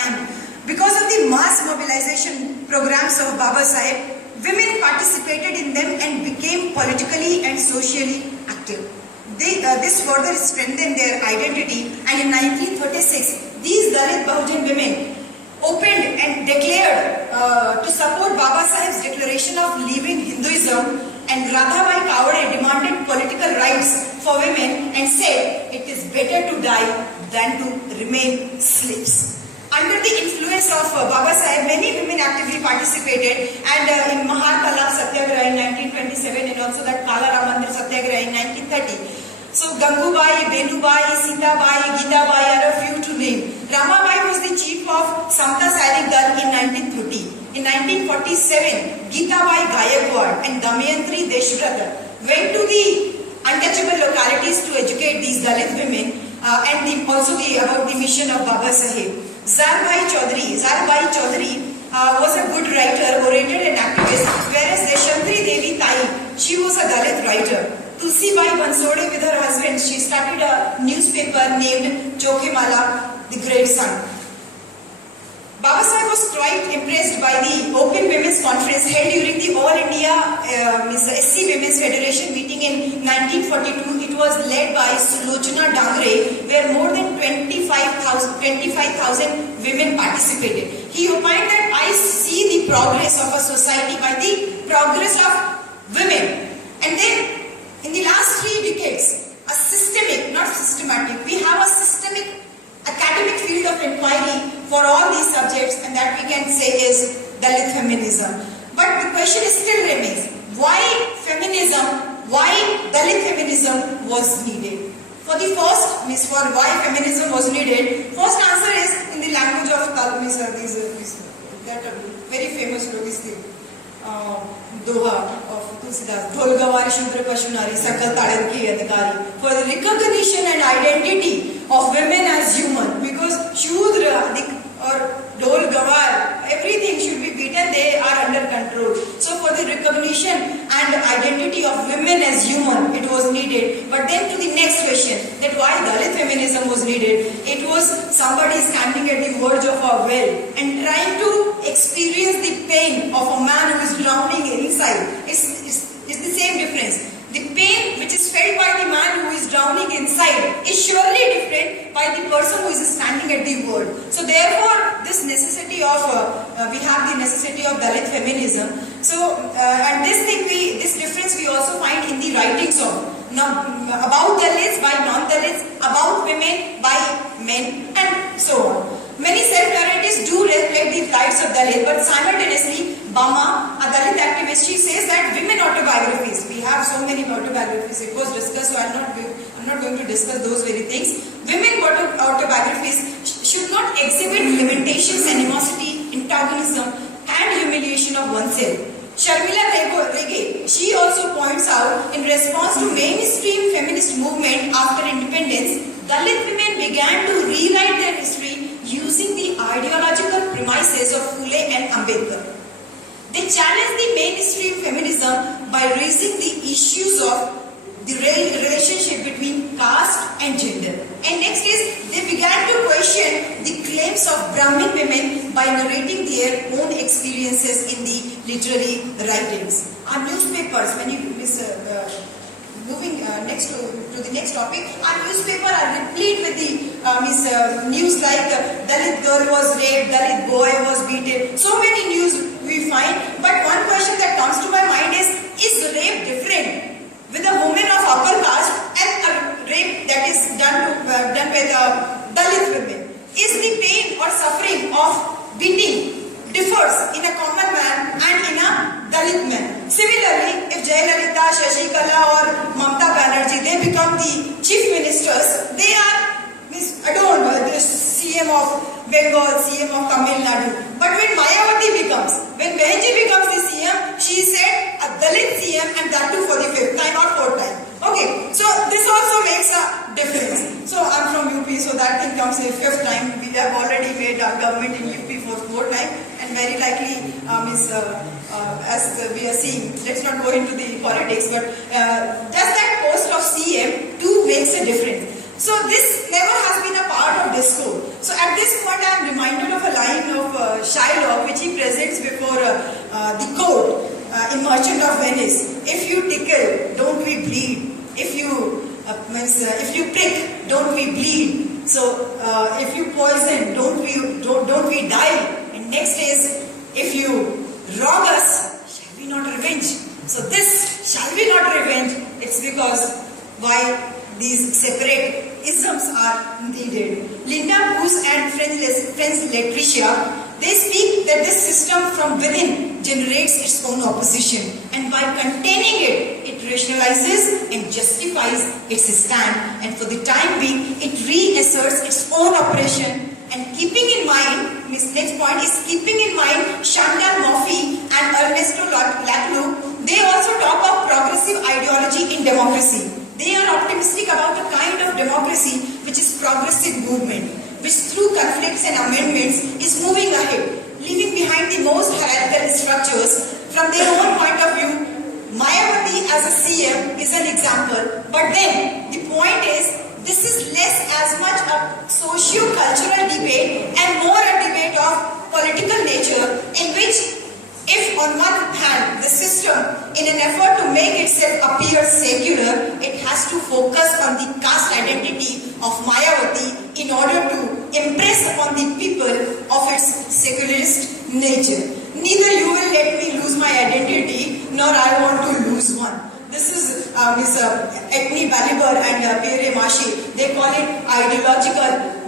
time, because of the mass mobilization programs of Baba Saheb, women participated in them and became politically and socially active. This further strengthened their identity, and in 1936, these Dalit Bahujan women opened and declared to support Baba Saheb's declaration of leaving Hinduism, and Radhabai Kavade demanded political rights for women and said it is better to die than to remain slaves. Under the influence of Baba Saheb, many women actively participated, and in Mahar Talab Satyagraha in 1927 and also that Kala Ram Mandir Satyagraha in 1930. So Gangubai, Benubai, Sitabai, Geetabai are a few to name. Ramabai was the chief of Samta Sainik Dal in 1930. In 1947, Geetabai Gaikwad and Damayanti Deshbrata went to the untouchable localities to educate these Dalit women and also about the mission of Baba Saheb. Zarbai Chaudhary was a good writer, orator and activist, whereas Deshantri Devi Tai, she was a Dalit writer. Tulsibai Bansode with her husband, she started a newspaper named Chokhemala, the Great Sun. Baba Saheb was quite impressed by the Open Women's Conference held during the All India SC Women's Federation meeting in 1942. It was led by Sulochana Dangre, where more than 25,000 women participated. He opined that I see the progress of a society by the progress of women. And then in the last 3 decades, a systemic, not systematic, we have a systemic academic field of inquiry for all these subjects, and that we can say is Dalit feminism. But the question still remains, why feminism, why Dalit feminism was needed? For the first, for why feminism was needed, first answer is in the language of that very famous logis thing. Doha of Tulsidas, Dholgawari Shudra Pashunari, Sakal Tadan Ki Adhikari, for the recognition and identity of women as human, because Shudra or Dholgawar, everything should be beaten, they are under control. So for the recognition and identity of women as human, it was needed. But then to the next question, that why Dalit feminism was needed, it was somebody standing at the verge of a well and trying to experience the pain of a man who is drowning inside. It's the same difference. The pain which is felt by the man who is drowning inside is surely different by the person who is standing at the word. So therefore, this necessity of, we have the necessity of Dalit feminism. So, and this difference we also find in the writings of, about Dalits by non-Dalits, about women by men, and so on. Many self-narratives do reflect the plights of Dalit, but simultaneously, Bama, a Dalit activist, she says that women autobiographies, we have so many autobiographies, it was discussed, so I'm not going to discuss those very things. Women autobiographies should not exhibit limitations, animosity, antagonism, and humiliation of oneself. Sharmila Rege, she also points out, in response to mainstream feminist movement after independence, Dalit women began to rewrite their history using the ideological premises of Phule and Ambedkar. They challenged the mainstream feminism by raising the issues of the relationship between caste and gender. And next is, they began to question the claims of Brahmin women by narrating their own experiences in the literary writings. Our newspapers, when you moving next to the next topic, our newspaper are replete with the news like Dalit girl was raped, Dalit boy was beaten. So many news we find, but one question that comes to my mind is rape different with a woman of upper caste and a rape that is done by the Dalit women? Is the pain or suffering of beating differs in a common man and in a Dalit man? Similarly, if Jayalalitha, Shashikala or Mamta Banerjee, they become the chief ministers, they are adorned, the CM of Bengal, CM of Tamil Nadu. But when Mayawati becomes, when Behenji becomes the CM, she said a Dalit CM, and that too for the 5th time or 4th time. Okay, so this also makes a difference. So I'm from UP, so that thing comes the 5th time. We have already made our government in UP for 4th time, and very likely as we are seeing, let's not go into the politics, but just that post of CM too makes a difference. So this never has been a part of discourse. So at this point I am reminded of a Shylock, which he presents before the court in Merchant of Venice. If you tickle, don't we bleed? If you prick, don't we bleed? So if you poison, don't we die? And next is, if you wrong us, shall we not revenge? So this shall we not revenge? It's because why these separate isms are needed. Linda Booth and Franz Laetitia, they speak that this system from within generates its own opposition, and by containing it, it rationalizes and justifies its stand, and for the time being, it reasserts its own oppression. And keeping in mind, next point is keeping in mind Chantal Mouffe and Ernesto Laclau, they also talk of progressive ideology in democracy. They are optimistic about the kind of democracy which is progressive movement, which through conflicts and amendments is moving ahead, leaving behind the most hierarchical structures. From their own point of view, Mayawati as a CM is an example, but then the point is, this is less as much a socio-cultural debate and more a debate of political nature, in which, if on one hand the system, in an effort to make itself appear secular, it has to focus on the caste identity of Mayawati in order to impress upon the people of its secularist nature. Neither you will let me lose my identity, nor I want to lose one. This is Ms. Ethni Balibar and Pierre Maché. They call it ideological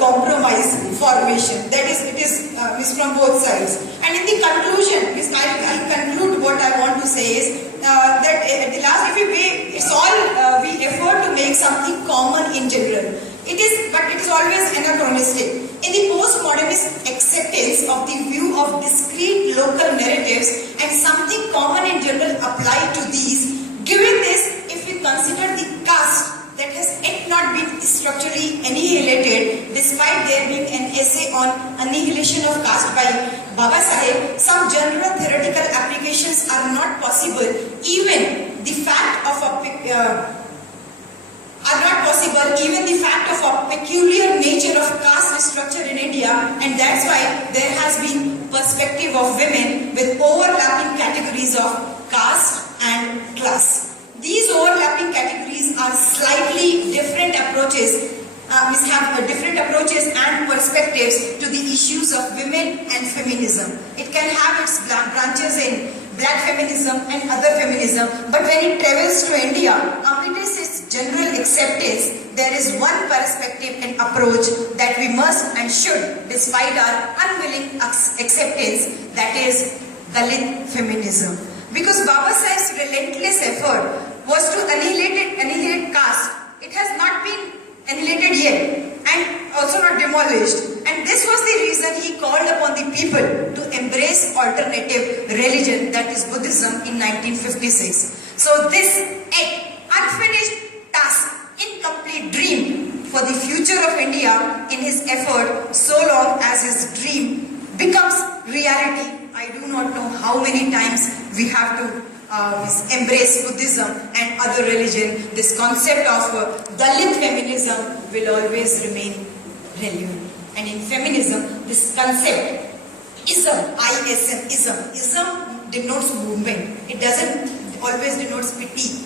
compromise formation. That is, it is from both sides. And in the conclusion, I'll conclude what I want to say is that at the last, it's all we effort to make something common in general. But it is always anachronistic. In the postmodernist acceptance of the view of discrete local narratives and something common in general applied to these, given this, if we consider the caste that has yet not been structurally annihilated, despite there being an essay on annihilation of caste by Baba Saheb, some general theoretical applications are not possible. Even the fact of a peculiar nature of caste structure in India, and that's why there has been perspective of women with overlapping categories of caste and class. These overlapping categories are slightly different approaches, have different approaches and perspectives to the issues of women and feminism. It can have its branches in black feminism and other feminism, but when it travels to India, amidst its general acceptance, there is one perspective and approach that we must and should, despite our unwilling acceptance, that is Dalit feminism. Because Baba Saheb's relentless effort was to annihilate caste. It has not been annihilated yet, and also not demolished. And this was the reason he called upon the people to embrace alternative religion, that is Buddhism, in 1956. So this unfinished task, incomplete dream for the future of India in his effort, so long as his dream becomes reality. I do not know how many times we have to embrace Buddhism and other religion. This concept of Dalit feminism will always remain relevant. And in feminism, this concept, ism denotes movement. It doesn't always denotes pity.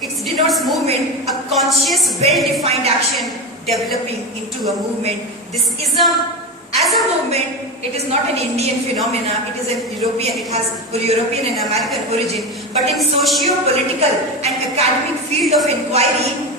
It denotes movement, a conscious, well-defined action developing into a movement. This ism, as a movement, it is not an Indian phenomena, it is an European, it has European and American origin. But in socio-political and academic field of inquiry,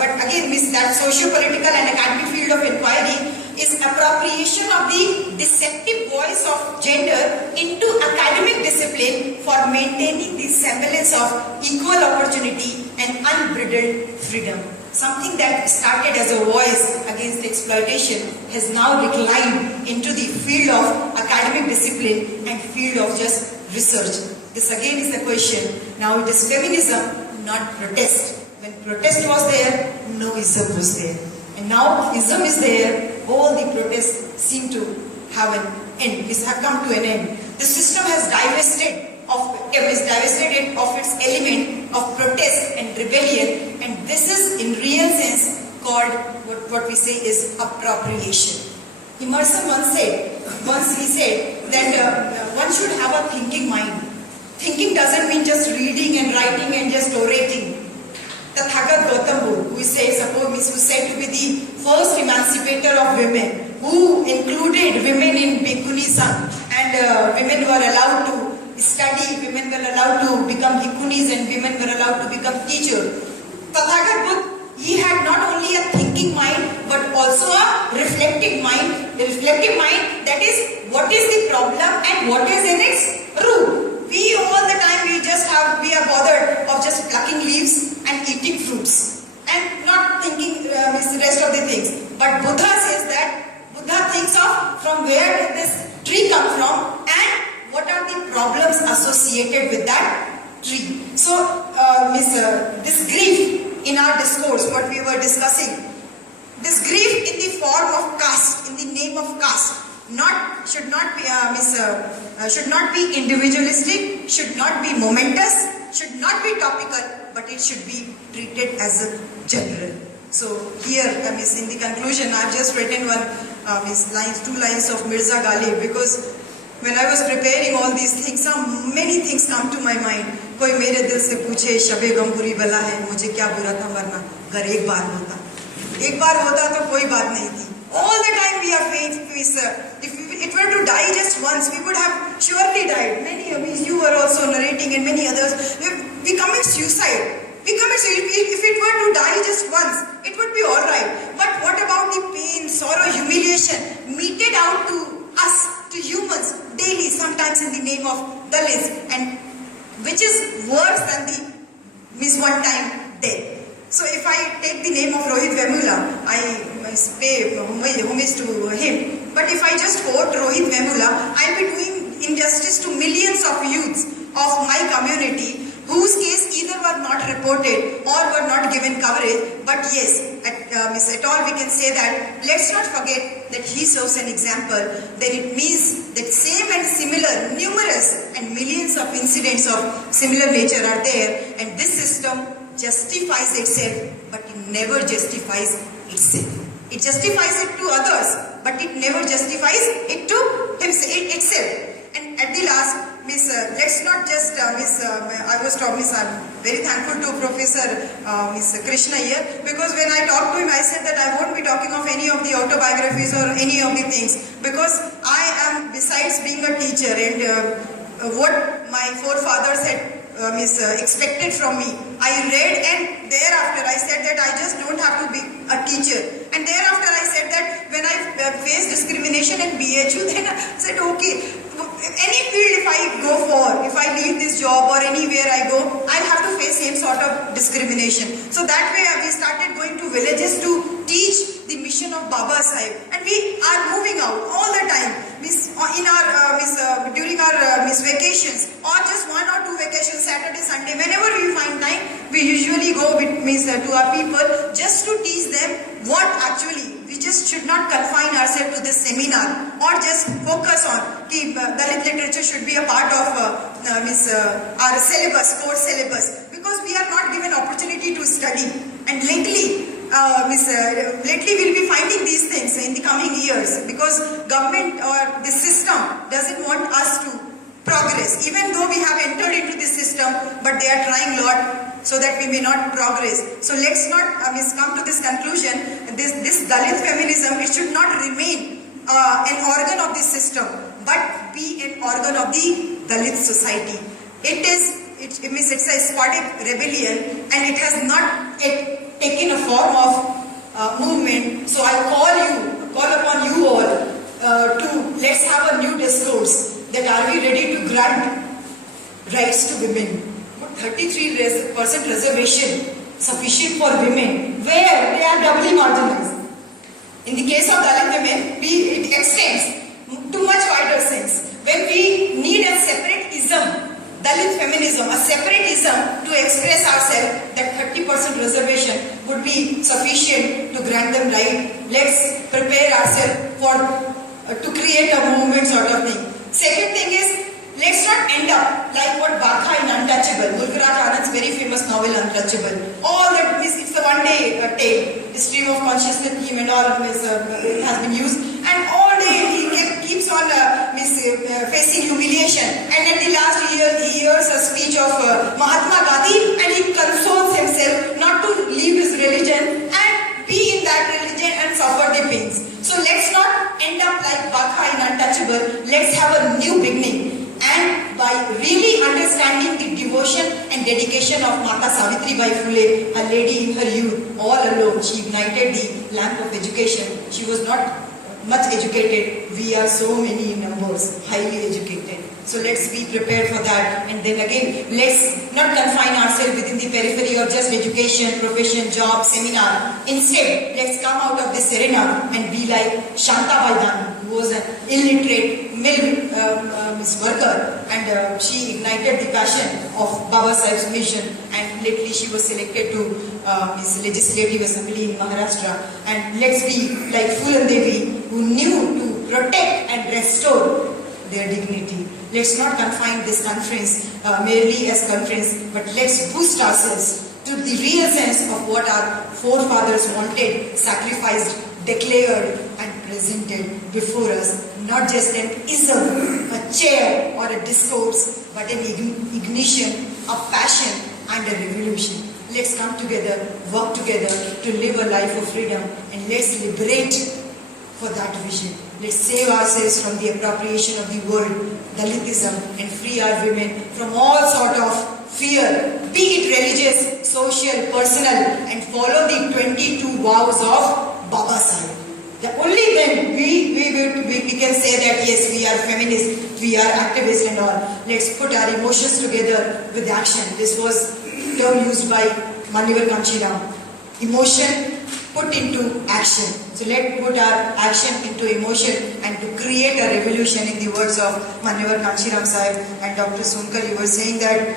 but again, that socio-political and academic field of inquiry is appropriation of the deceptive voice of gender into academic discipline for maintaining the semblance of equal opportunity and unbridled freedom. Something that started as a voice against exploitation has now declined into the field of academic discipline and field of just research. This again is the question. Now it is feminism, not protest. When protest was there, no ism was there. And now ism is there, all the protests seem to have an end, have come to an end. The system has divested it of its element of protest and rebellion, and this is in real sense called what we say is appropriation. Emerson once he said that one should have a thinking mind. Thinking doesn't mean just reading and writing and just orating. Tathagat Gautam Buddha, who said to be the first emancipator of women, who included women in Bhikkhunism, and women were allowed to study, women were allowed to become bhikkhunis, and women were allowed to become teachers. Tathagat Buddha, he had not only a thinking mind but also a reflective mind. The reflective mind, that is, what is the problem and what is in its root. We all the time we are bothered of just plucking leaves and eating fruits and not thinking the rest of the things. But Buddha says that Buddha thinks of from where did this tree come from and what are the problems associated with that tree. So this grief in our discourse, what we were discussing, this grief in the form of caste, in the name of caste, should not be individualistic, should not be momentous, should not be topical, but it should be treated as a general. So here, in the conclusion, I've just written two lines of Mirza Ghalib, because when I was preparing all these things, many things come to my mind. कोई मेरे दिल से पूछे शबे गम बुरी बला है, मुझे क्या बुरा था मरना, अगर एक बार होता तो कोई बात नहीं थी. All the time we are faced, if it were to die just once, we would have surely died. Many of you were also narrating, and many others, we commit suicide. If it were to die just once, it would be all right. But what about the pain, sorrow, humiliation meted out to us, to humans, daily, sometimes in the name of Dalits, and which is worse than the one-time death. So if I take the name of Rohit Vemula, I pay homage to him. But if I just quote Rohit Vemula, I'll be doing injustice to millions of youths of my community whose case either were not reported or were not given coverage. But yes, at all we can say that let's not forget that he serves an example. Then it means that same and similar, numerous and millions of incidents of similar nature are there, and this system justifies itself, but it never justifies itself. It justifies it to others, but it never justifies it to itself. And at the last, let's not just, I'm very thankful to Professor Krishna here, because when I talked to him, I said that I won't be talking of any of the autobiographies or any of the things, because I am, besides being a teacher and what my forefathers had expected from me, I read, and thereafter I said that I just don't have to be a teacher. And thereafter I said that when I faced discrimination in BHU, then I said, okay, any field if I go for, if I leave this job or anywhere I go, I'll have to face same sort of discrimination. So that way we started going to villages to teach the mission of Baba Sahib, and we are moving out all the time. During our vacations, or just 1 or 2 vacations, Saturday, Sunday, whenever we find time, we usually go with to our people just to teach them what actually. We just should not confine ourselves to this seminar or just focus on Dalit literature should be a part of our syllabus, core syllabus, because we are not given opportunity to study. And lately we'll be finding these things in the coming years, because government or the system doesn't want us to progress, even though we have entered into the system, but they are trying a lot so that we may not progress. So let's not come to this conclusion. This Dalit feminism, it should not remain an organ of the system, but be an organ of the Dalit society. It's a sporadic rebellion, and it has not taken a form of movement. So I call upon you all to let's have a new discourse. That are we ready to grant rights to women? 33% reservation sufficient for women, where they are doubly marginalized. In the case of Dalit women, it extends to much wider sense. When we need a separate ism, Dalit feminism, a separate ism to express ourselves, that 30% reservation would be sufficient to grant them right. Let's prepare ourselves to create a movement sort of thing. Second thing is, let's not end up like what Bakha in Untouchable, Mulkaraj Anand's very famous novel Untouchable. All that means it's a one-day tale, the stream of consciousness theme and all has been used, and all all day he keeps on facing humiliation. And at the last year, he hears a speech of Mahatma Gandhi, and he consoles himself not to leave his religion and be in that religion and suffer the pains. So let's not end up like Bakha in Untouchable. Let's have a new beginning. And by really understanding the devotion and dedication of Mata Savitribai Phule, a lady in her youth, all alone, she ignited the lamp of education. She was not much educated. We are so many numbers, highly educated. So let's be prepared for that. And then again, let's not confine ourselves within the periphery of just education, profession, job, seminar. Instead, let's come out of this arena and be like Shanta Baidan, who was an illiterate mill worker, and she ignited the passion of Baba Sahib's mission, and lately she was selected to his legislative assembly in Maharashtra. And let's be like Phulan Devi, who knew to protect and restore their dignity. Let's not confine this conference merely as conference, but let's boost ourselves to the real sense of what our forefathers wanted, sacrificed, declared and presented before us. Not just an ism, a chair or a discourse, but an ignition, a passion and a revolution. Let's come together, work together to live a life of freedom, and let's liberate for that vision. Let's save ourselves from the appropriation of the word, Dalitism, and free our women from all sort of fear, be it religious, social, personal, and follow the 22 vows of Baba Sahib. Only then we can say that yes, we are feminists, we are activists and all. Let's put our emotions together with action. This was a term used by Manniyar Kanshiram. Emotion put into action. So let's put our action into emotion and to create a revolution, in the words of Manniyar Kanshiram Sahib. And Dr. Sonkar, you were saying that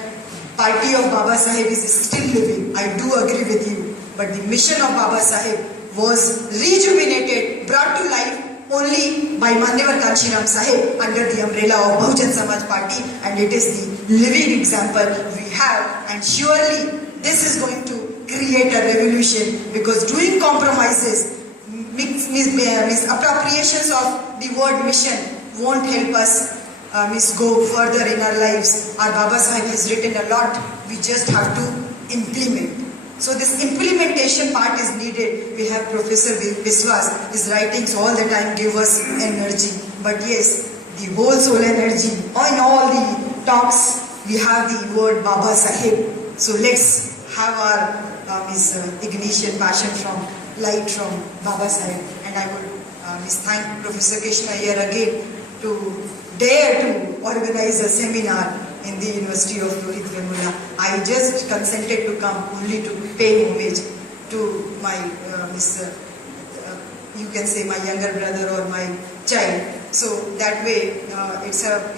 party of Baba Sahib is still living. I do agree with you. But the mission of Baba Sahib was rejuvenated, brought to life only by Manniyar Kanshiram Sahib under the umbrella of Bahujan Samaj Party, and it is the living example we have. And surely this is going to create a revolution, because doing compromises, misappropriations of the word mission won't help us go further in our lives. Our Baba Sahib has written a lot, we just have to implement. So this implementation part is needed. We have Professor Biswas, his writings all the time give us energy. But yes, the whole soul energy, in all the talks, we have the word Baba Sahib. So let's have our ignition, passion from, light from Baba Sahib. And I would thank Professor Krishna here again to dare to organize a seminar in the University of Lohit Vemula. I just consented to come only to pay homage to my, you can say my younger brother or my child. So that way, it's a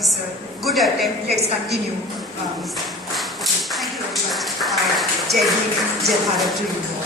good attempt. Let's continue. Thank you very much. Jai Hind, Jai Bharat to you all.